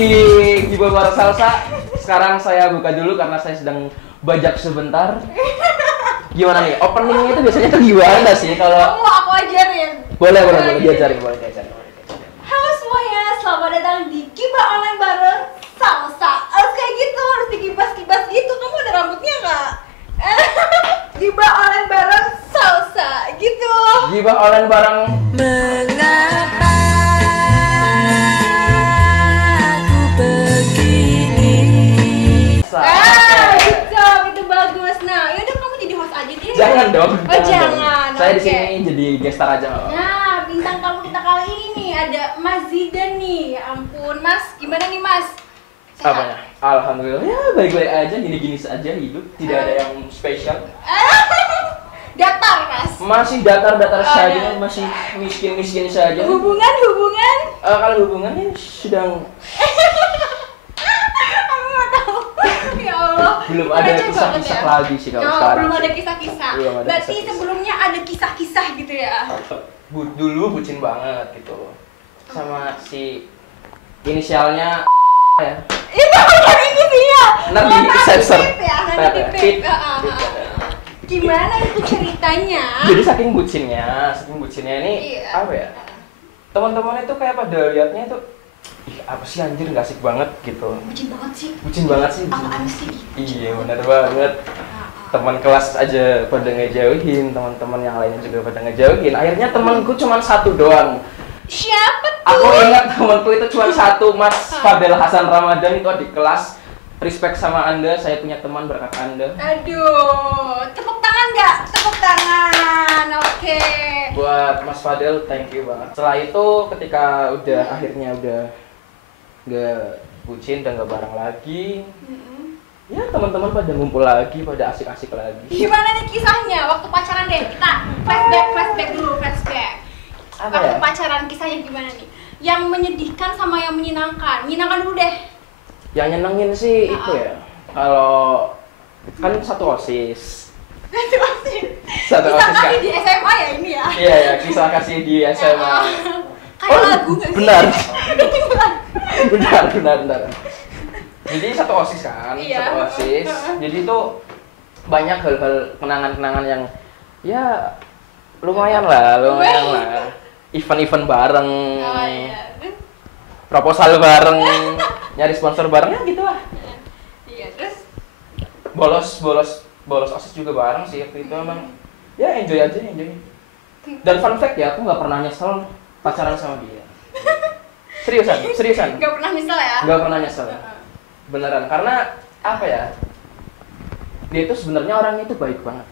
di Gibah Bareng Salsa. Sekarang saya buka dulu karena saya sedang bajak sebentar. Gimana nih? Openingnya itu biasanya tuh gimana sih kalau? Kamu aku ajarin. Boleh diajarin. Halo semuanya, selamat datang di Gibah Online Bareng Salsa. Harus kayak gitu, harus digibas-gibas gitu. Kamu ada rambutnya nggak? Gibah Online Bareng Salsa, gitu. Gibah Online Bareng. Mengapa aku begini? Gitu, itu bagus. Nah, yaudah kamu jadi host aja deh. Jangan dong. Jangan. Saya di Oke. sini jadi gestar aja. Nah, bintang tamu kita kali ini nih ada Mas Zidan nih. Ya ampun, Mas. Gimana nih, Mas? Sehat? Apanya? Alhamdulillah ya baik-baik aja, gini-gini saja hidup, tidak ada yang spesial. Datar, Mas. Masih datar-datar saja, datar. masih miskin-miskin saja. Hubungan? Kalau hubungannya sedang Aku nggak tahu. Ya Allah. belum Ini ada receh kisah-kisah banget ya. lagi sih kalau Oh, sekarang. belum ada kisah-kisah. Belum ada Berarti kisah-kisah. sebelumnya ada kisah-kisah gitu ya. Dulu bucin banget gitu sama si inisialnya ya. Itu bukan ini sih ya. Nanti di sensor. Nanti di pip. Gimana itu ceritanya? Jadi saking bucinnya ini Iya. apa ya? Teman-teman itu kayak pada liatnya itu, ih apa sih anjir nggak asik banget gitu. Bucin banget sih. Bucin banget sih. Apaan sih? Iya benar banget. Teman kelas aja pada ngejauhin, teman-teman yang lainnya juga pada ngejauhin. Akhirnya temanku cuma satu doang. Siapa tuh? Aku ingat temanku itu cuma satu, Mas Fadel Hasan Ramadan, itu adik kelas. Respect sama Anda, saya punya teman berkat Anda. Aduh, tepuk tangan nggak? Tepuk tangan, oke. Buat Mas Fadel, thank you banget. Setelah itu ketika akhirnya udah nggak bucin dan nggak bareng lagi, ya teman-teman pada ngumpul lagi, pada asik-asik lagi. Gimana nih kisahnya waktu pacaran deh? Kita flashback dulu, flashback. Apa Waktu ya? pacaran kisahnya gimana nih? Yang menyedihkan sama yang menyenangkan. Menyenangkan dulu deh. Yang nyenengin sih itu ya, kalau kan satu OSIS. Satu Kisah OSIS kan? kasih di SMA ya ini ya? Iya ya, kisah kasih di SMA. Kayak lagu nggak sih? benar. benar. Jadi satu OSIS kan, Iya. satu OSIS. Jadi itu banyak hal-hal kenangan-kenangan yang ya lumayan lah. Event-event bareng, Oh iya. proposal bareng, nyari sponsor barengnya gitu lah. Iya, terus? Bolos OSIS juga bareng sih waktu itu emang. Ya enjoy. Dan fun fact ya, aku nggak pernah nyesel pacaran sama dia. Seriusan. Gak pernah misal ya? Nggak pernah nyesel. Beneran, karena apa ya? Dia itu sebenarnya orangnya itu baik banget.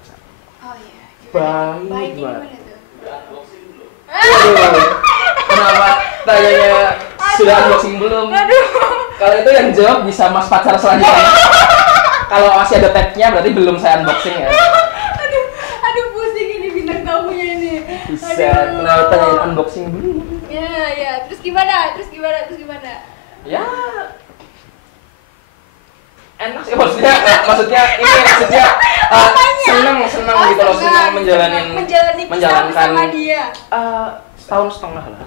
Oh iya. Baik Baiknya banget. gimana tuh? Aduh, kenapa tanyanya sudah unboxing belum? Aduh. Kalau itu yang jawab bisa Mas pacar selanjutnya. Kalau masih ada tag-nya berarti belum saya unboxing ya. Aduh pusing ini bintang tamunya ini. Bisa, Aduh. kenapa tanyain unboxing dulu? Ya. Terus gimana? Ya enak sih maksudnya seneng gitu loh, seneng menjalankan sama dia. setahun setengah lah.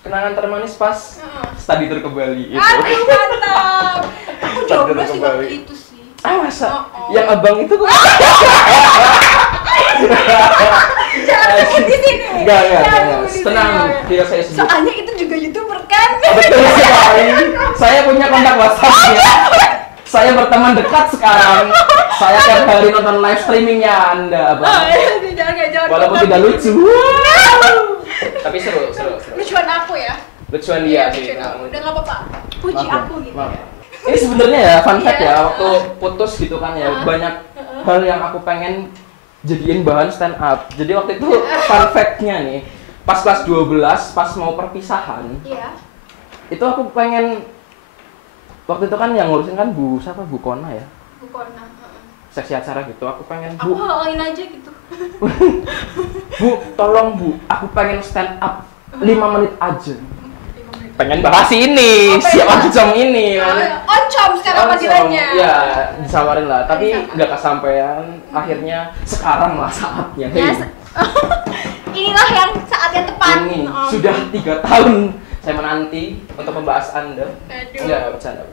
Kenangan termanis pas study tour ke Bali itu. Aduh mantap. Aku jomblo Study tour sih ke waktu Bali. itu sih. Masa? Oh. Yang abang itu kok? Jangan sebut di sini. Enggak. Jangan sebut di sini. Tenang, tidak saya sebut. Soalnya itu juga YouTuber kan? Betul sekali. Saya punya kontak WhatsApp-nya. Saya berteman dekat sekarang. Saya tiap hari nonton live streamingnya Anda, Abang. Jangan. Walaupun tidak lucu. Tapi seru. Lucuan aku ya. Lucuan dia sih. Lucuan aku. Udah nggak apa-apa. Puji Maaf, aku gitu maaf. ya. Ini sebenarnya ya fun fact Iya. ya, waktu putus gitu kan ya, banyak hal yang aku pengen jadiin bahan stand up. Jadi waktu itu fun fact-nya nih, pas kelas 12, pas mau perpisahan, Iya. itu aku pengen, waktu itu kan yang ngurusin kan Bu Kona ya, Bukona. seksi acara gitu. Aku pengen, Aku Bu, halain aja gitu. tolong Bu, aku pengen stand up 5 menit aja. Pengen bahas ini, si oncom ini. Oncom sekarang panggilannya. Ya, disamarin lah, tapi Disamarin. nggak kesampaian. Akhirnya sekarang lah saatnya. Ya, inilah yang saat yang tepat. Ini Oh. sudah 3 tahun Saya menanti untuk membahas Anda. Aduh. Enggak, bercanda.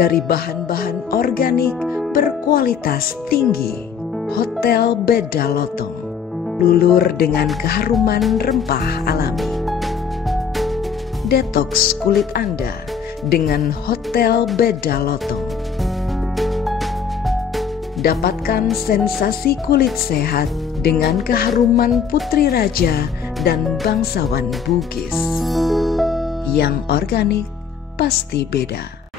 Dari bahan-bahan organik berkualitas tinggi. Hotel Beda Lotong, lulur dengan keharuman rempah alami. Detoks kulit Anda dengan Hotel Beda Lotong. Dapatkan sensasi kulit sehat dengan keharuman putri raja dan bangsawan Bugis. Yang organik pasti beda.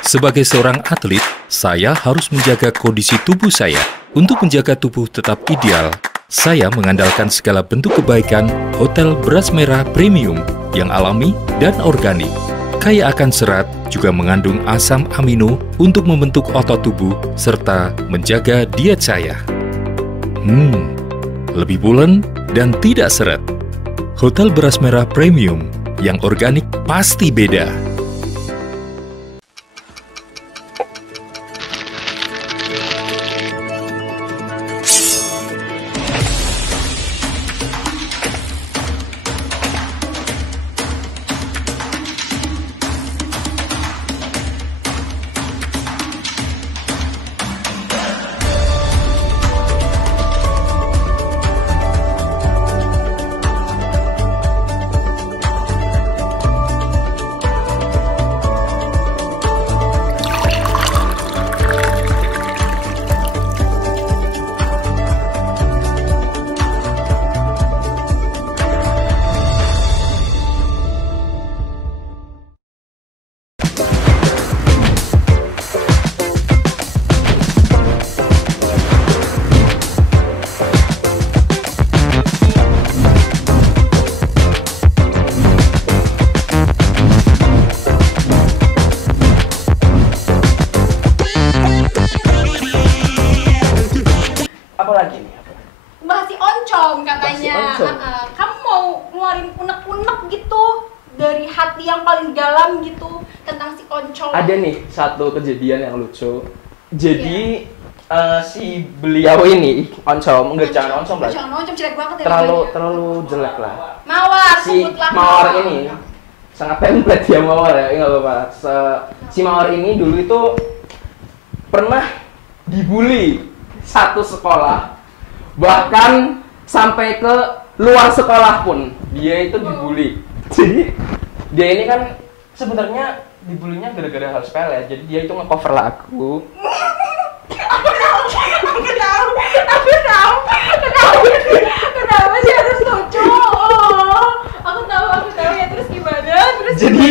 Sebagai seorang atlet, saya harus menjaga kondisi tubuh saya. Untuk menjaga tubuh tetap ideal, saya mengandalkan segala bentuk kebaikan Hotel Beras Merah Premium yang alami dan organik. Kaya akan serat, juga mengandung asam amino untuk membentuk otot tubuh serta menjaga diet saya. Lebih bulen dan tidak seret. Hotel Beras Merah Premium yang organik pasti beda. Apalagi nih? Bahas si oncom katanya. Bahas si oncom. Kamu mau ngeluarin unek-unek gitu dari hati yang paling dalam gitu tentang si oncom. Ada nih satu kejadian yang lucu. Jadi si beliau ini oncom, enggak jangan oncom lah. Jangan oncom, jelek banget ya. Terlalu jelek lah. Mawar, Si sebutlah Mawar ini sangat template ya Mawar ya, enggak apa-apa. Si Mawar ini dulu itu pernah dibully satu sekolah. Bahkan sampai ke luar sekolah pun dia itu dibully. Jadi dia ini kan sebenarnya dibulinya gara-gara hal sepele. Jadi dia itu nge-cover lagu. Kenapa sih harus lucu? Aku tahu ya, terus gimana? Jadi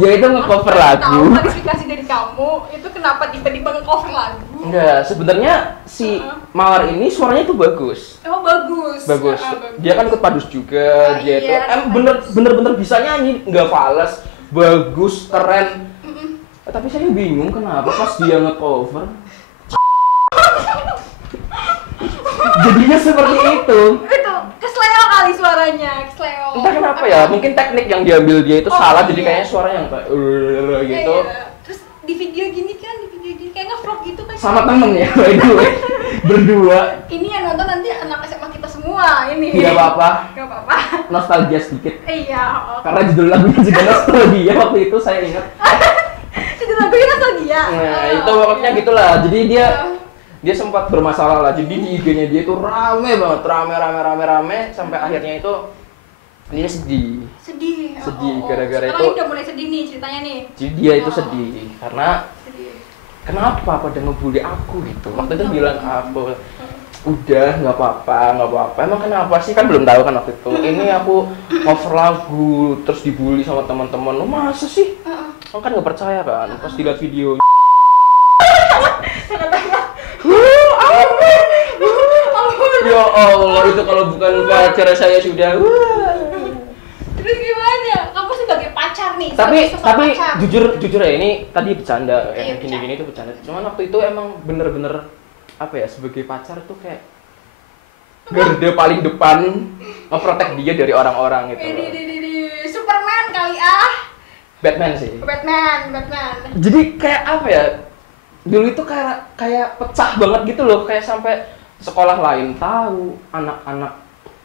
dia itu nge-cover lagu. Tahu klarifikasi dari kamu itu kenapa tiba-tiba nge-cover lagu? Enggak, sebenarnya si Mawar ini suaranya itu bagus. Emang bagus. Bagus. Dia kan ikut padus Oh, juga. Dia itu iya, bener-bener bisa nyanyi, nggak fales, bagus, keren. Tapi saya bingung kenapa pas dia nge-cover jadinya seperti itu. Itu kesleo kali suaranya, kesleo. Entah kenapa ya, mungkin teknik yang diambil dia itu salah, jadi iya. kayaknya suaranya yang kayak gitu. Iya. Terus di video gini kayak nge-vlog gitu kan. Sama temen ya, by the way. Berdua. Ini yang nonton nanti anak SMA kita semua ini. Tidak apa-apa. Gak apa-apa. Nostalgia sedikit. Iya. Karena judul lagunya juga nostalgia waktu itu saya ingat. Judul lagunya nostalgia. Nah, itu pokoknya gitulah. Jadi dia sempat bermasalah lah. Jadi di IG-nya dia itu rame banget, rame sampai akhirnya itu dia sedih. Sedih Gara-gara sekarang itu. udah mulai sedih nih ceritanya nih. Jadi dia itu sedih karena Sedih. kenapa pada ngebully aku gitu. Waktu itu bilang aku udah nggak apa-apa. Emang kenapa sih, kan belum tahu kan waktu itu. Ini aku cover lagu terus dibully sama teman-teman. Lu masa sih? Kamu kan nggak percaya kan? Pas dilihat video. Ya Allah, itu kalau bukan pacar saya sudah. Terus gimana? Kamu sebagai pacar nih. Tapi sebagai sosok pacar. jujur ya, ini tadi bercanda Iya, yang gini-gini itu bercanda. Cuman waktu itu emang bener-bener apa ya, sebagai pacar tuh kayak garda paling depan memprotek dia dari orang-orang gitu. Superman kali ah. Batman sih. Batman. Jadi kayak apa ya? Dulu itu kayak pecah banget gitu loh, kayak sampai sekolah lain tahu, anak-anak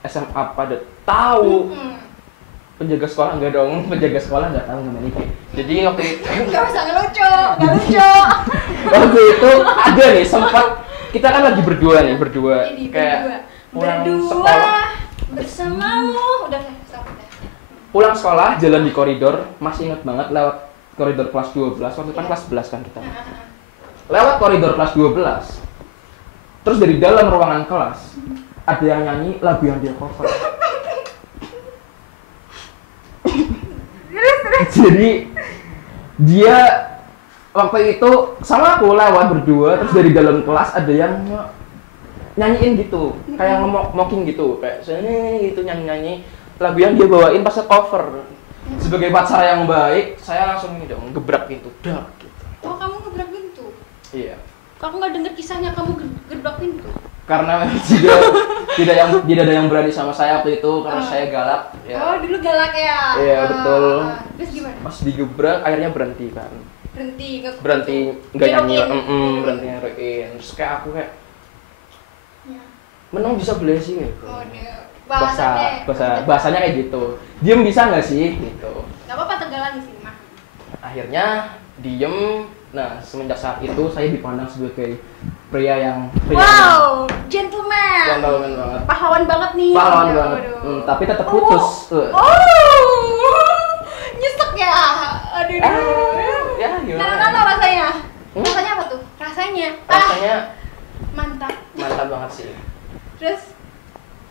SMA pada tahu. Penjaga sekolah enggak dong, penjaga sekolah enggak tahu namanya Niki. Jadi waktu itu Gak usah ngelucu. waktu itu ada nih sempat kita kan lagi berdua kayak pulang sekolah bersamamu. Udah stop. Pulang sekolah jalan di koridor, masih inget banget lewat koridor kelas 12, waktu kan kelas 11 kan kita. Lewat koridor kelas 12. Terus dari dalam ruangan kelas ada yang nyanyi lagu yang dia cover. Jadi dia waktu itu sama aku lewat berdua, terus dari dalam kelas ada yang nyanyiin gitu, kayak mocking gitu, kayak gitu nyanyi lagu yang dia bawain pas cover. Sebagai pacar yang baik, saya langsung ini dong gebrak pintu, dak gitu. Oh, kamu gebrak pintu? Iya. Kamu nggak dengar kisahnya kamu gebrak pintu? Karena tidak ada yang berani sama saya waktu itu karena saya galak. Ya. Oh, dulu galak ya? Iya, betul. Terus gimana? Pas digebrak, akhirnya berhenti kan. Berhenti nggak nyanyi, Jerokin. berhenti ngerokin. Terus kayak aku kayak Ya. menang bisa beli sih gitu. Oh, dia. Bahasanya kayak gitu. Diem bisa nggak sih gitu. Gak apa-apa, Tegalan di sini mah. Akhirnya diem. Nah, semenjak saat itu saya dipandang sebagai pria yang Wow, gentleman. Gentleman banget. Pahlawan banget nih. Pahlawan Aduh, banget. aduh. Tapi tetap putus. Nyesek ya. Aduh. Ya gimana? Nah, rasanya. Rasanya apa tuh? Rasanya mantap banget sih. Terus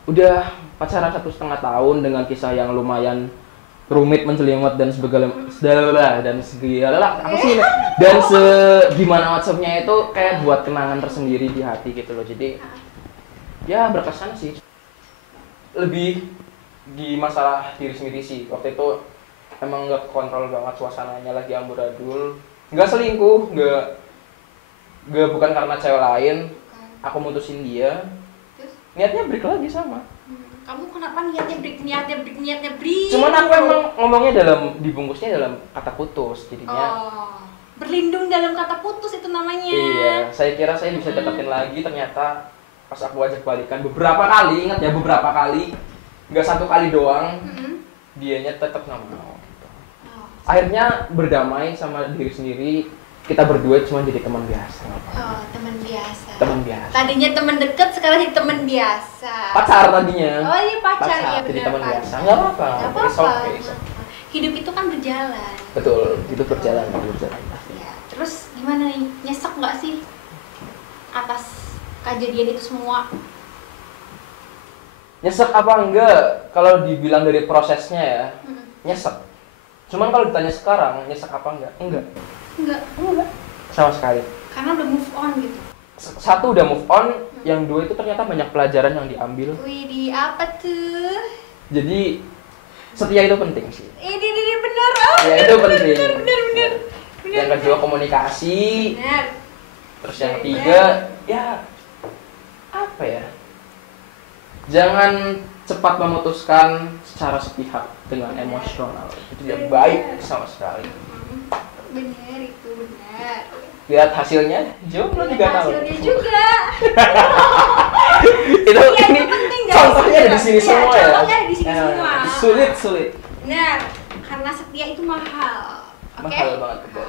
Udah pacaran 1,5 tahun dengan kisah yang lumayan rumit, mencelimut dan segala apa sih ini? Dan gimana WhatsApp-nya itu kayak buat kenangan tersendiri di hati gitu loh. Jadi ya berkesan sih. Lebih di masalah diri sendiri sih. Waktu itu emang nggak kontrol banget suasananya, lagi amburadul. Nggak selingkuh, nggak bukan karena cewek lain. Aku mutusin dia. Niatnya break lagi sama. kamu kenapa niatnya break? Cuman aku emang ngomongnya dibungkusnya dalam kata putus, jadinya. Berlindung dalam kata putus itu namanya. Iya, saya kira saya bisa deketin lagi, ternyata pas aku ajak balikan beberapa kali, ingat ya beberapa kali, nggak 1 kali doang, dianya tetap nggak mau. Gitu. Akhirnya berdamai sama diri sendiri. Kita berdua cuma jadi teman biasa. Oh, teman biasa. Teman biasa. Tadinya teman dekat, sekarang jadi teman biasa. Pacar tadinya. Oh iya pacar, iya jadi benar. teman biasa. Nggak apa-apa. Nggak It's apa-apa. okay, it's okay. Hidup itu kan berjalan. Betul, hidup berjalan. Ya, terus gimana nih? Nyesek nggak sih atas kejadian itu semua? Nyesek apa enggak? Kalau dibilang dari prosesnya ya, nyesek. Cuman kalau ditanya sekarang, nyesek apa enggak? Enggak. Enggak. Sama sekali. Karena udah move on gitu. Satu udah move on, yang dua itu ternyata banyak pelajaran yang diambil. Wih, di apa tuh? Jadi setia itu penting sih. Ini bener. Oh, Ya itu penting. bener. Yang kedua komunikasi. Bener. Terus yang ketiga ya apa ya? Jangan cepat memutuskan secara sepihak dengan emosional. Itu tidak baik sama sekali. Bener itu benar. Lihat hasilnya, jomblo juga tahu. Hasilnya juga. Itu Ya, ini itu penting, guys. contohnya ada di sini Iya, semua ya. contohnya ada di sini semua. Sulit. Benar. Karena setia itu mahal. Oke. Mahal banget betul.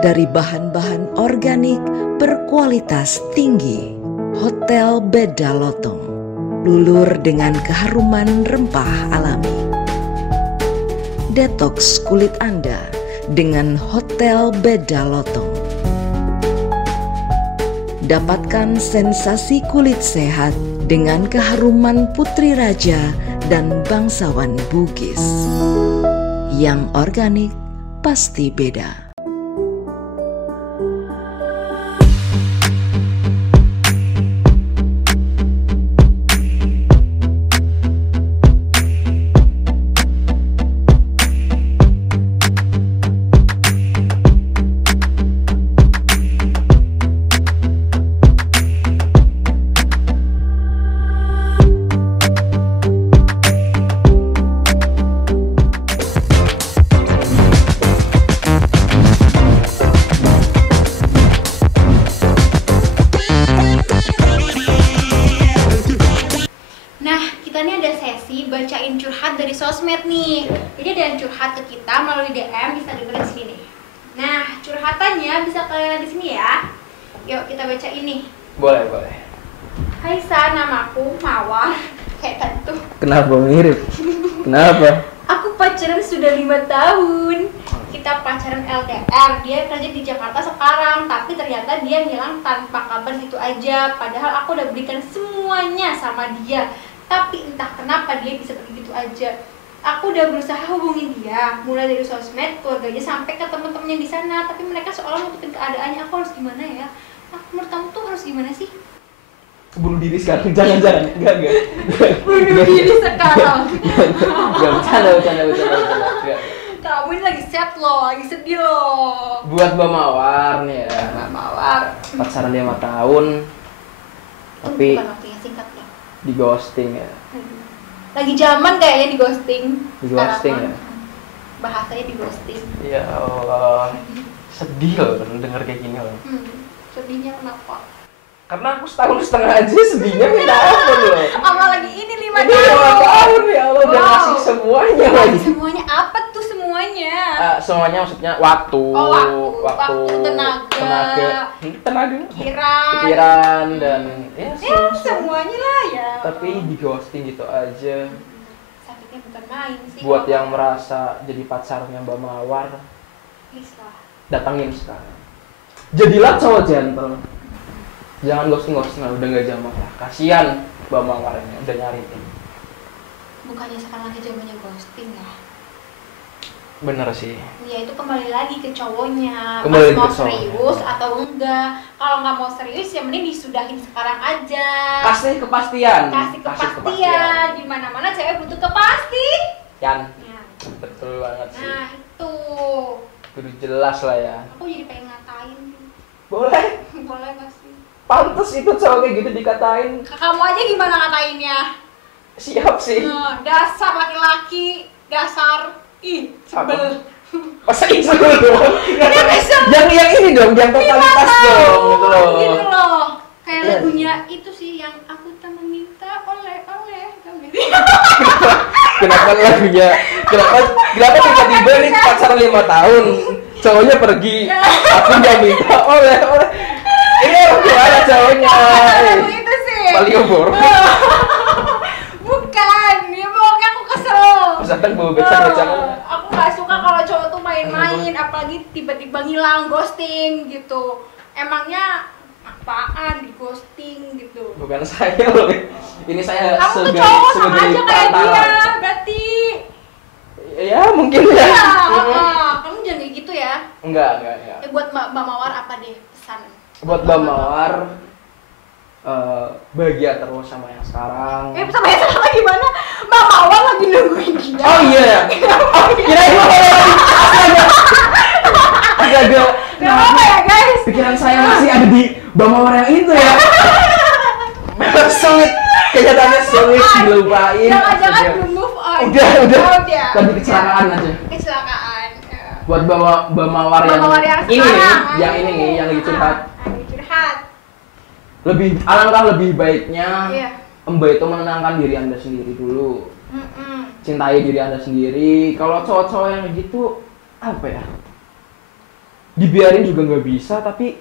Dari bahan-bahan organik berkualitas tinggi, Hotel Beda Lotong, lulur dengan keharuman rempah alami. Detoks kulit Anda dengan Hotel Beda Lotong. Dapatkan sensasi kulit sehat dengan keharuman putri raja dan bangsawan Bugis. Yang organik pasti beda. nih. Jadi ada yang curhat ke kita melalui DM, bisa dengerin sini nih. Nah, curhatannya bisa kalian lihat di sini ya. Yuk kita baca ini. Boleh, boleh. Hai Sa, namaku Mawar. Kayak tadi tuh. Kenapa mirip? Kenapa? Aku pacaran sudah 5 tahun. Kita pacaran LDR. Dia kerja di Jakarta sekarang, tapi ternyata dia hilang tanpa kabar gitu aja. Padahal aku udah berikan semuanya sama dia. Tapi entah kenapa dia bisa pergi gitu aja. Aku udah berusaha hubungin dia, mulai dari sosmed, keluarganya sampai ke temen-temennya di sana. Tapi mereka seolah nutupin keadaannya. Aku harus gimana ya? Menurut kamu tuh harus gimana sih? Bunuh diri sekarang, jangan. Enggak. Bunuh diri sekarang. Enggak, bercanda. Enggak. Kamu ini lagi sad loh, lagi sedih loh. Buat Mbak Mawar nih ya. Mbak Mawar. Pacaran 5 tahun. Tapi Bukan waktu yang singkat ya. di ghosting ya. Lagi zaman kayaknya di ghosting. Di ghosting Sekarang ya. Bahasanya di ghosting. Ya Allah. Sedih loh denger kayak gini loh. Sedihnya kenapa? Karena aku setahun setengah aja sedihnya minta ampun loh. Apalagi ini 5 Ini tahun. 5 tahun ya Allah udah Wow. ngasih semuanya lagi. Semuanya apa tuh semuanya? Semuanya maksudnya waktu, Waktu, tenaga. pikiran dan ya Semuanya lah ya. Tapi di ghosting gitu aja. Sakitnya bukan main sih. Buat yang merasa jadi pacarnya Mbak Mawar, please lah. datangin sekarang. Jadilah cowok gentle. Jangan ghosting lah, udah nggak zaman lah. Kasian Mbak Mawar ini udah nyariin. Bukannya sekarang lagi zamannya ghosting ya? Bener sih. Ya itu kembali lagi ke cowoknya. Kembali Mau ke cowoknya. serius atau enggak? Kalau nggak mau serius ya mending disudahin sekarang aja. Kasih kepastian. Kasih kepastian. Di mana-mana cewek butuh kepastian. Ya, betul banget sih. Nah itu. Kudu jelas lah ya. Aku jadi pengen ngatain. Boleh. Boleh gak sih? Pantes itu cowok kayak gitu dikatain. Kamu aja gimana ngatainnya? Siap sih. Dasar laki-laki, dasar sebel. Masa itu dong? Yang ini dong, yang totalitas dong, gitu loh. Gitu loh. Kayak Iya. lagunya itu sih yang aku tak meminta oleh. Kenapa lagunya? Kenapa tiba-tiba nih pacaran 5 tahun, cowoknya pergi, aku nggak minta oleh. Ini orang gimana cowoknya? Lagu itu sih. Malioboro. Bukan, ya pokoknya aku kesel. Misalkan bawa becak-becakan. Aku nggak suka kalau cowok tuh main-main, apalagi tiba-tiba ngilang, ghosting gitu. Emangnya apaan di ghosting gitu? Bukan saya loh. Ini saya Kamu tuh cowok sama aja kayak dia, perantara. berarti. Ya mungkin ya. Ya, kamu jangan kayak gitu ya. Enggak. Buat Mbak Mawar apa deh pesan? Buat Mbak Mawar, bahagia terus sama yang sekarang. Sama yang salah gimana? Mbak Mawar lagi nungguin dia. Oh iya. Kirain Astaga. Gak apa ya guys. Pikiran saya masih ada di Mbak Mawar yang itu ya. Sulit. Kenyataannya sulit dilupain. Jangan-jangan belum move on. Udah. Udah. Lebih kecelakaan aja. Kecelakaan. Buat Mbak Mawar Mbak Mawar yang ini nih, sekarang. yang ini nih, yang lagi curhat. Lagi curhat. Alangkah lebih baiknya Iya. Mbak itu menenangkan diri Anda sendiri dulu. Cintai diri Anda sendiri. Kalau cowok-cowok yang gitu, apa ya? Dibiarin juga nggak bisa, tapi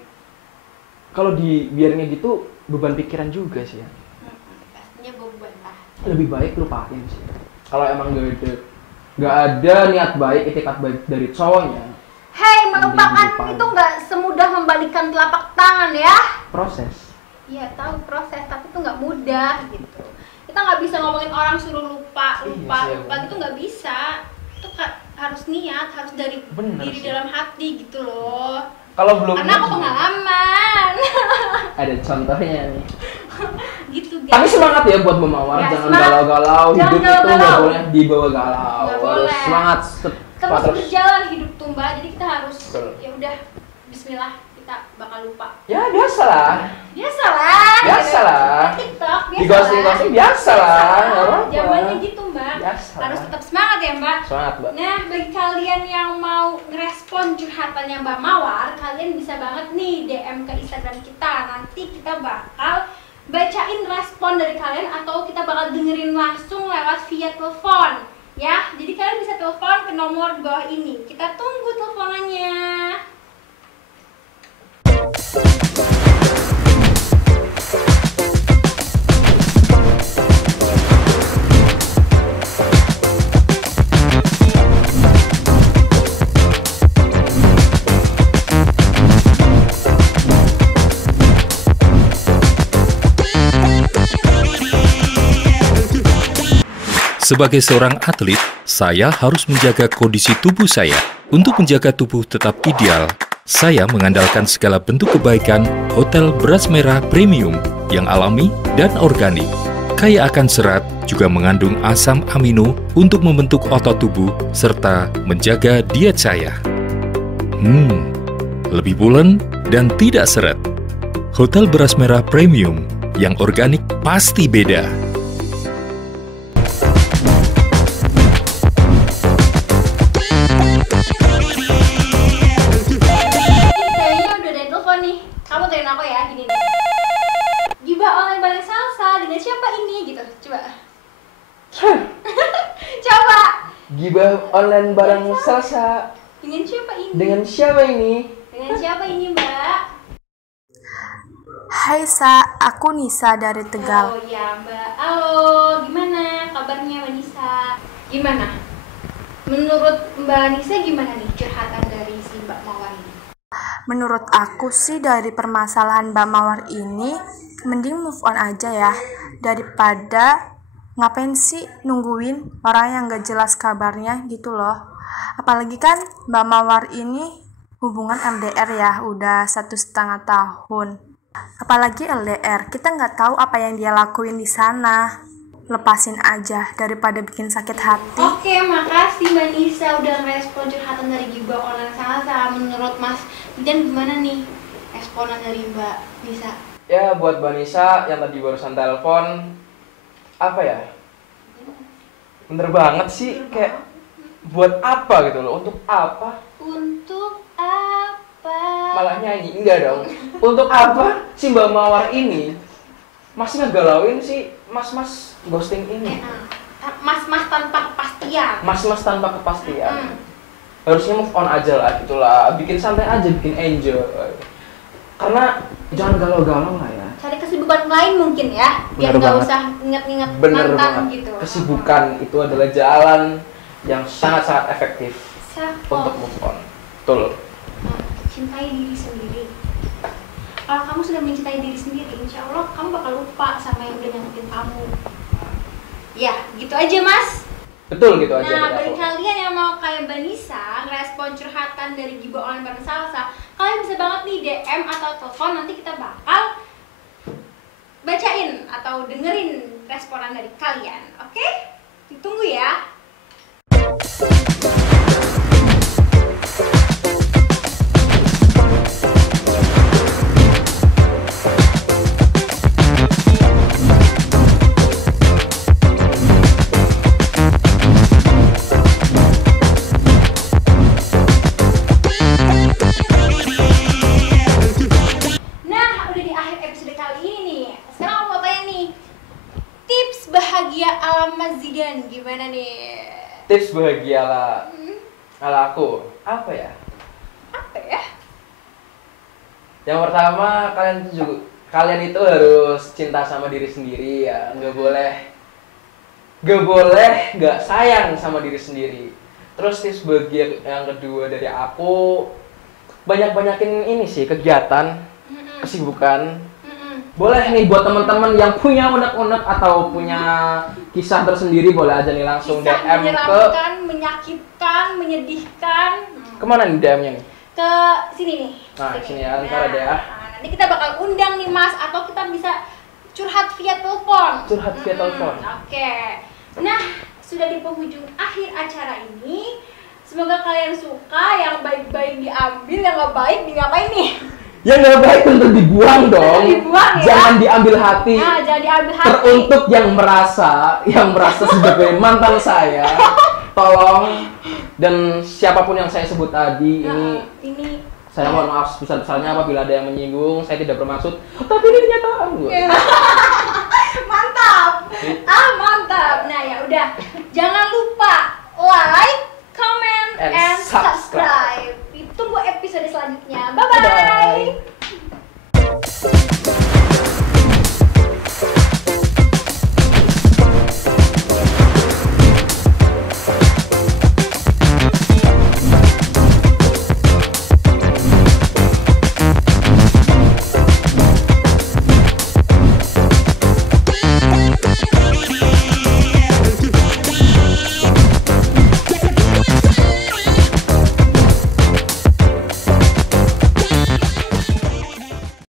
kalau dibiarinnya gitu beban pikiran juga sih ya. Pastinya beban lah. Lebih baik lupain sih. Kalau emang nggak ada niat baik, itikat baik dari cowoknya, Hei, melupakan Lupain. itu nggak semudah membalikan telapak tangan ya. proses. Iya tahu proses, tapi itu nggak mudah gitu. Kita nggak bisa ngomongin orang suruh lupa Iya, gitu nggak bisa. Itu harus niat, harus dari Bener diri sih. dalam hati gitu loh. Kalau belum Karena aku pengalaman. ada contohnya nih. Gitu guys. Tapi semangat ya buat Mbak Mawar, Ya, jangan semangat. galau-galau. Jangan Hidup itu nggak galau-galau. boleh dibawa galau. Nggak Harus boleh. semangat Terus berjalan hidup tuh Mbak, jadi kita harus Betul. ya udah Bismillah kita bakal lupa. Ya biasalah. Biasalah. Biasalah. TikTok Di ghosting biasalah. Nggak apa-apa. Zamannya gitu Mbak. Biasalah. Harus tetap semangat ya Mbak. Semangat Mbak. Nah, bagi kalian yang mau ngerespon curhatannya Mbak Mawar, kalian bisa banget nih DM ke Instagram kita. Nanti kita bakal bacain respon dari kalian atau kita bakal dengerin langsung lewat via telepon. Ya, jadi kalian bisa telepon ke nomor di bawah ini. Kita tunggu teleponannya. Sebagai seorang atlet, saya harus menjaga kondisi tubuh saya. Untuk menjaga tubuh tetap ideal, saya mengandalkan segala bentuk kebaikan Hotel Beras Merah Premium yang alami dan organik. Kaya akan serat, juga mengandung asam amino untuk membentuk otot tubuh serta menjaga diet saya. Lebih pulen dan tidak seret. Hotel Beras Merah Premium yang organik pasti beda. Kamu tanya aku ya, gini nih. Gibah online bareng Salsa dengan siapa ini gitu? Coba. Coba. Gibah online bareng Salsa. Dengan siapa ini? Dengan siapa ini? Dengan siapa ini, Mbak? Hai Sa, aku Nisa dari Tegal. Oh ya, Mbak. Halo, gimana kabarnya Mbak Nisa? Gimana? Menurut Mbak Nisa gimana nih curhatan dari si Mbak Mawar ini? Menurut aku sih dari permasalahan Mbak Mawar ini mending move on aja ya, daripada ngapain sih nungguin orang yang gak jelas kabarnya gitu loh. Apalagi kan Mbak Mawar ini hubungan LDR ya, udah 1,5 tahun. Apalagi LDR, kita nggak tahu apa yang dia lakuin di sana. Lepasin aja daripada bikin sakit hati. Oke, makasih Mbak Nisa udah ngerespon curhatan dari Gibah Online Salsa. Menurut Mas Didan gimana nih responan dari Mbak Nisa? Ya, buat Mbak Nisa yang tadi barusan telepon, apa ya? Bener banget sih, kayak buat apa gitu loh? Untuk apa? Untuk apa? Malah nyanyi, enggak dong. Untuk apa si Mbak Mawar ini masih ngegalauin si mas-mas ghosting ini? Mas-mas tanpa kepastian. Mas-mas tanpa kepastian. Harusnya move on aja lah, gitulah. Bikin santai aja, bikin enjoy. Karena jangan galau-galau lah ya. Cari kesibukan lain mungkin ya, biar nggak usah inget-inget mantan gitu. Kesibukan itu adalah jalan yang sangat-sangat efektif untuk move on. Betul. Cintai diri sendiri. Kalau kamu sudah mencintai diri sendiri, insya Allah kamu bakal lupa sama yang udah nyakitin kamu. Ya, gitu aja Mas. Betul gitu aja. Nah, bagi kalian yang mau kayak Mbak Nisa ngerespon curhatan dari Gibah Online bareng Salsa, kalian bisa banget nih DM atau telepon, nanti kita bakal bacain atau dengerin responan dari kalian. Oke? Ditunggu ya. Gimana nih? Tips bahagia ala aku apa ya? Apa ya? Yang pertama, kalian itu harus cinta sama diri sendiri ya. Nggak boleh nggak sayang sama diri sendiri. Terus tips bahagia yang kedua dari aku, banyakin ini sih kegiatan, kesibukan. Boleh nih buat teman-teman yang punya unek-unek atau punya kisah tersendiri, boleh aja nih langsung kisah DM menyeramkan, menyakitkan, menyedihkan. Kemana nih DM-nya nih? Ke sini nih. Nah, sini ya, ntar ada ya. Nanti kita bakal undang nih Mas, atau kita bisa curhat via telepon. Curhat via telepon. Oke. Nah, sudah di penghujung akhir acara ini. Semoga kalian suka, yang baik-baik diambil, yang nggak baik di ngapain nih? Yang nggak baik untuk dibuang dong. Dibuang, ya? Jangan diambil hati. Nah, jangan diambil hati. Teruntuk yang merasa sebagai mantan saya, tolong, dan siapapun yang saya sebut tadi, ini saya mohon maaf sebesar-besarnya apabila ada yang menyinggung. Saya tidak bermaksud, tapi ini kenyataan gue. Mantap. Mantap. Nah, ya udah. Jangan lupa like,